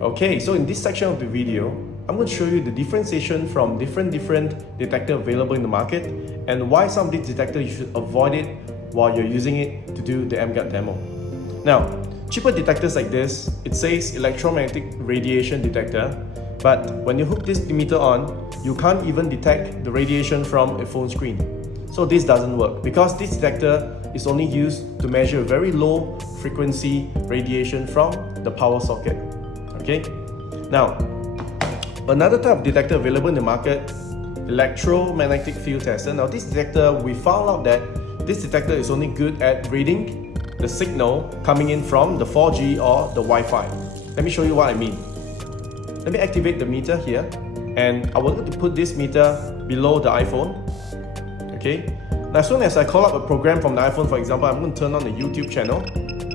Okay, so in this section of the video, I'm going to show you the differentiation from different detectors available in the market and why some of these detectors you should avoid it while you're using it to do the emGuarde demo. Now, cheaper detectors like this, it says electromagnetic radiation detector, but when you hook this emitter on, you can't even detect the radiation from a phone screen. So this doesn't work because this detector is only used to measure very low frequency radiation from the power socket. Okay? Now, another type of detector available in the market, electromagnetic field tester. Now this detector, we found out that this detector is only good at reading the signal coming in from the 4G or the Wi-Fi. Let me show you what I mean. Let me activate the meter here, and I want to put this meter below the iPhone. Okay. Now as soon as I call up a program from the iPhone, for example, I'm going to turn on the YouTube channel.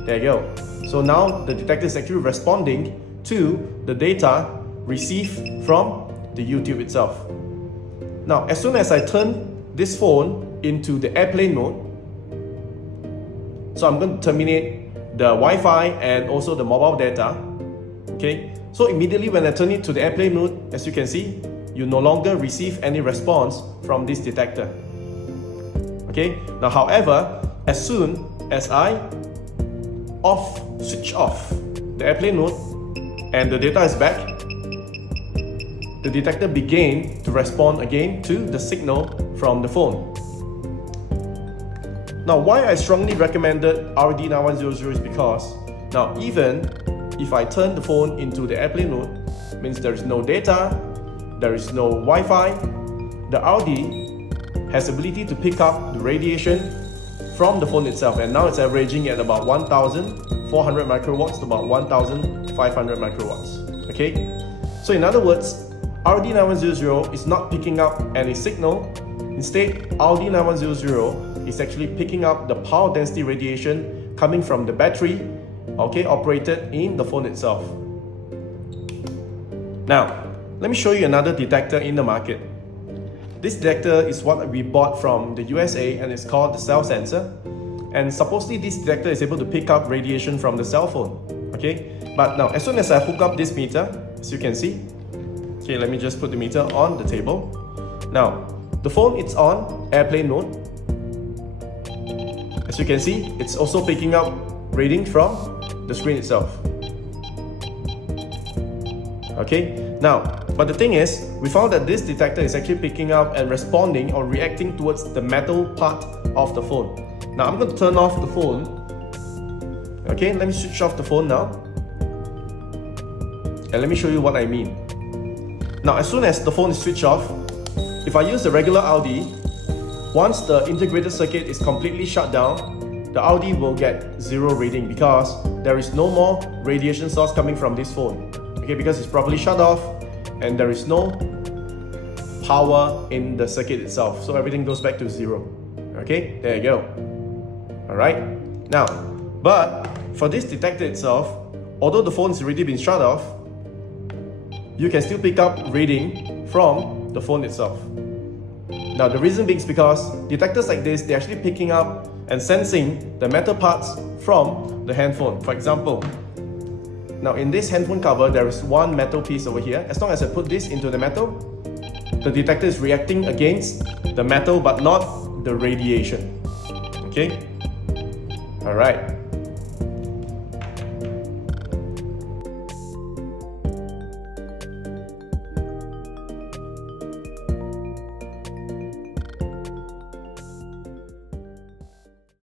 There you go. So now the detector is actually responding to the data received from the YouTube itself. Now as soon as I turn this phone into the airplane mode, so I'm going to terminate the Wi-Fi and also the mobile data. Okay, so immediately when I turn it to the airplane mode, as you can see, you no longer receive any response from this detector. Okay, now however, as soon as I switch off the airplane mode and the data is back, the detector began to respond again to the signal from the phone. Now, why I strongly recommended RD9100 is because now even if I turn the phone into the airplane mode, means there is no data, there is no Wi-Fi, the RD has the ability to pick up the radiation from the phone itself, and now it's averaging at about 1,400 microwatts to about 1,500 microwatts. Okay, so in other words, RD9100 is not picking up any signal. Instead, RD9100 is actually picking up the power density radiation coming from the battery, okay, operated in the phone itself. Now, let me show you another detector in the market. This detector is what we bought from the USA, and it's called the cell sensor. And supposedly this detector is able to pick up radiation from the cell phone. Okay, but now as soon as I hook up this meter, as you can see, okay, let me just put the meter on the table. Now, the phone is on airplane mode. As you can see, it's also picking up reading from the screen itself. Okay, now, but the thing is, we found that this detector is actually picking up and responding or reacting towards the metal part of the phone. Now, I'm going to turn off the phone. Okay, let me switch off the phone now. And let me show you what I mean. Now, as soon as the phone is switched off, if I use the regular RD, once the integrated circuit is completely shut down, the RD will get 0 reading because there is no more radiation source coming from this phone. Okay, because it's properly shut off and there is no power in the circuit itself. So everything goes back to 0. Okay, there you go. Alright, now, but for this detector itself, although the phone's already been shut off, you can still pick up reading from the phone itself. Now the reason being is because detectors like this, they're actually picking up and sensing the metal parts from the handphone. For example, now in this handphone cover, there is one metal piece over here. As long as I put this into the metal, the detector is reacting against the metal but not the radiation. Okay? Alright.